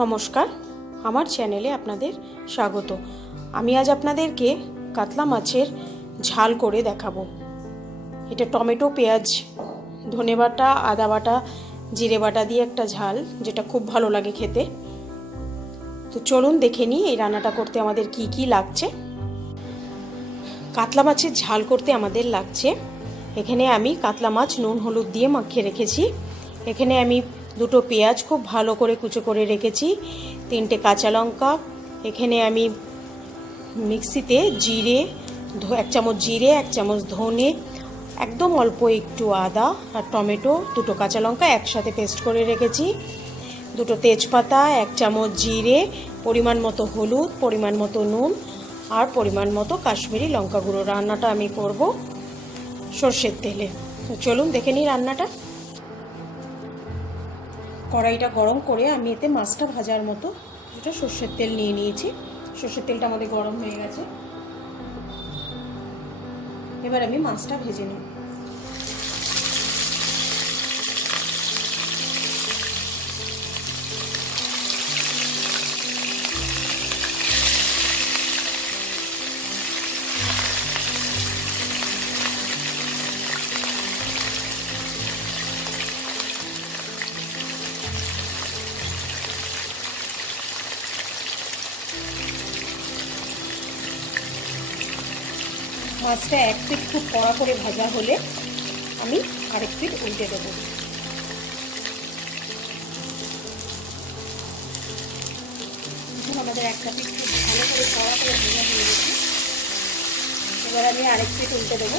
নমস্কার, আমার চ্যানেলে আপনাদের স্বাগত। আমি আজ আপনাদেরকে কাতলা মাছের ঝাল করে দেখাবো। এটা টমেটো, পেঁয়াজ, ধনে বাটা, আদা বাটা, জিরে বাটা দিয়ে একটা ঝাল, যেটা খুব ভালো লাগে খেতে। তো চলুন দেখে নিই এই রান্নাটা করতে আমাদের কি কি লাগছে। কাতলা মাছের ঝাল করতে আমাদের লাগছে, এখানে আমি কাতলা মাছ নুন হলুদ দিয়ে মাখিয়ে রেখেছি। এখানে আমি দুটো পেঁয়াজ খুব ভালো করে কুচো করে রেখেছি, 3টে কাঁচা লঙ্কা। এখানে আমি মিক্সিতে জিরে, 1 চামচ জিরে, 1 চামচ ধনে, একদম অল্প একটু আদা আর টমেটো, 2টো কাঁচা লঙ্কা একসাথে পেস্ট করে রেখেছি। 2টো তেজপাতা, 1 চামচ জিরে, পরিমাণ মতো হলুদ, পরিমাণ মতো নুন আর পরিমাণ মতো কাশ্মীরি লঙ্কা গুঁড়ো। রান্নাটা আমি করব সর্ষের তেলে। তো চলুন দেখে নিই রান্নাটা। কড়াইটা গরম করে আমি এতে মাছটা ভাজার মতো এটা সর্ষের তেল নিয়ে নিয়েছি। সর্ষের তেলটা আমাদের গরম হয়ে গেছে, এবার আমি মাছটা ভেজে নেব। মাছটা এক পিঠ খুব কড়া করে ভাজা হলে আমি আরেক পিঠ উল্টে দেবো। এখন আমাদের একটা পিঠ খুব ভালো করে কড়া করে ভাজা হয়ে গেছে, এবার আমি আরেক পিঠ উল্টে দেবো।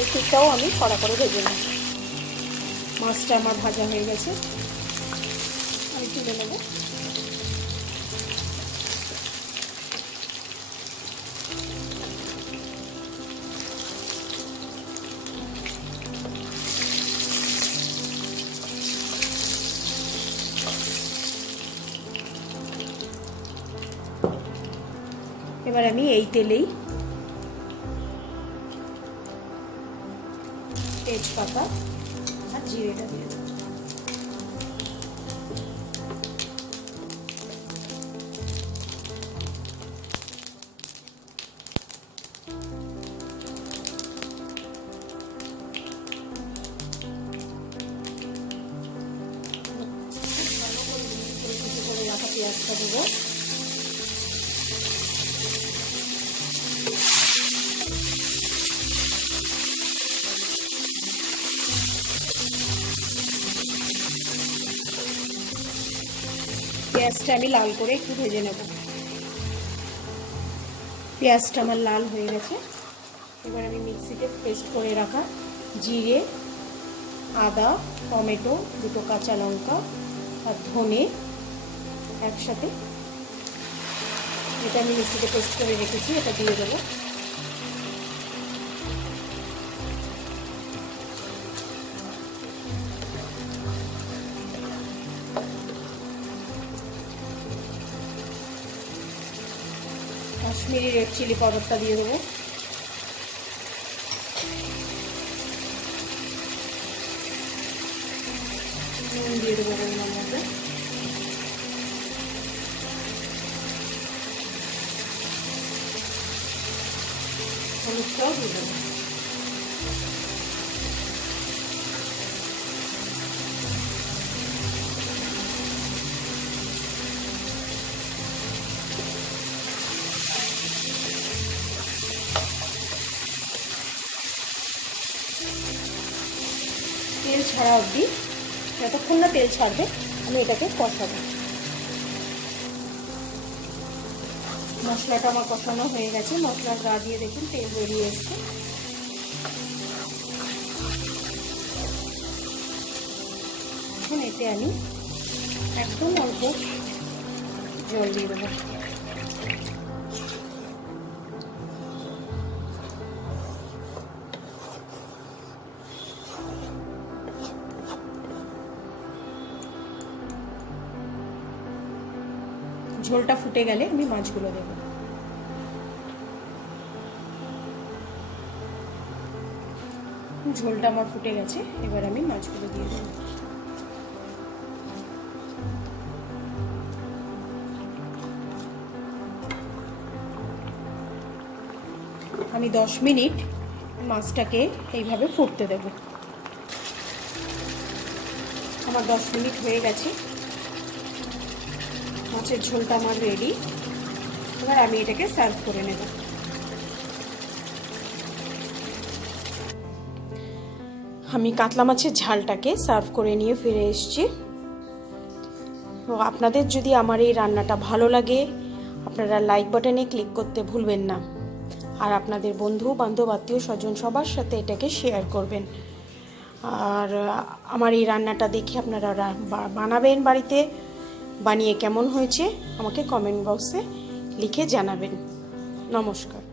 এই পিঠটাও আমি কড়া করে ভেজে নেব। মাছটা আমার ভাজা হয়ে গেছে, আমি তুলে নেব। এবার আমি এই তেলেই তেজপাতা আর জিরেটা দিয়ে দেবো। ভালো করে রাখা পেঁয়াজটা দেবো। পেঁয়াজটা আমি লাল করে একটু ভেজে নেব। পেঁয়াজটা আমার লাল হয়ে গেছে, এবার আমি মিক্সিতে পেস্ট করে রাখা জিরে, আদা, টমেটো, 2টো কাঁচা লঙ্কা আর ধনে একসাথে, এটা আমি মিক্সিতে পেস্ট করে রেখেছি, এটা দিয়ে দেবো। কাশ্মীরি রেড চিলি পাউডারটা দিয়ে দেবো। নুন দিয়ে দেবো পরিমাণ মতো। হলুদটাও দিয়ে দেবো। তেল ছাড়া অবধি, যতক্ষণ না তেল ছাড়বে আমি এটাকে কষাবো। মশলাটা আমার কষানো হয়ে গেছে, মশলার গা দিয়ে দেখুন তেল বেরিয়ে এসছে। এখন এতে আমি একদম অল্প জল দিয়ে দেবো। ঝোলটা ফুটে গেলে আমি মাছগুলো দেব। ঝোলটা আমার ফুটে গেছে, এবার আমি মাছগুলো দিয়ে দেব। আমি 10 মিনিট মাছটাকে এইভাবে ফুটতে দেব। আমার 10 মিনিট হয়ে গেছে, মাছের ঝোলটা আমার রেডি। এবার আমি এটাকে সার্ভ করে নেব। আমি কাতলা মাছের ঝালটাকে সার্ভ করে নিয়ে ফিরে এসেছি। তো আপনাদের যদি আমার এই রান্নাটা ভালো লাগে, আপনারা লাইক বাটনে ক্লিক করতে ভুলবেন না। আর আপনাদের বন্ধু বান্ধব আত্মীয় স্বজন সবার সাথে এটাকে শেয়ার করবেন। আর আমার এই রান্নাটা দেখে আপনারা বানাবেন বাড়িতে। বানিয়ে কেমন হয়েছে আমাকে কমেন্ট বক্সে লিখে জানাবেন। নমস্কার।